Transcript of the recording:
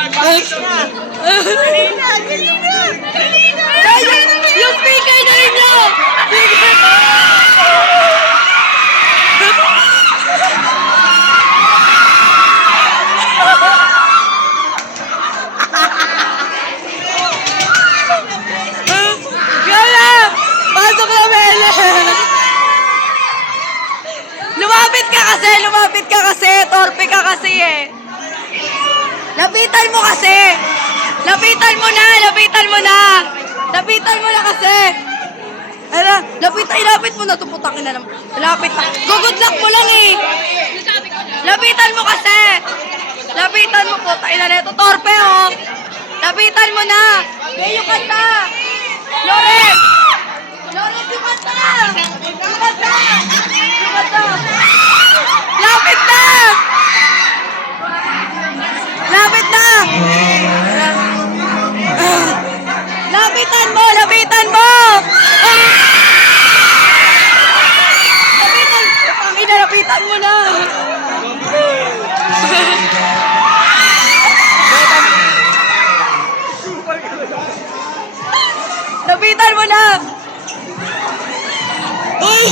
Dali na! Dali na! Dali na! Yung speaker na rin niyo! Gala! Pasok na, Mele! Lumapit ka kasi! Lumapit ka kasi! Torpe ka kasi eh! Lapitan mo kasi! Lapitan mo na! Lapitan mo na! Lapitan mo na kasi! Ala, ilapit mo na ito, putakin na naman. Lapit na. Good luck mo lang eh! Lapitan mo kasi! Lapitan mo, putakin na ito. Torpe oh! Lapitan mo na! May yung kanta! Loren! Loren, yung kanta! Yung kanta! Yung kanta! Lapit na! Lapit na! Lapitan mo! Lapitan mo! Lapitan! Pangina, lapitan mo na! Lapitan mo na! Uy!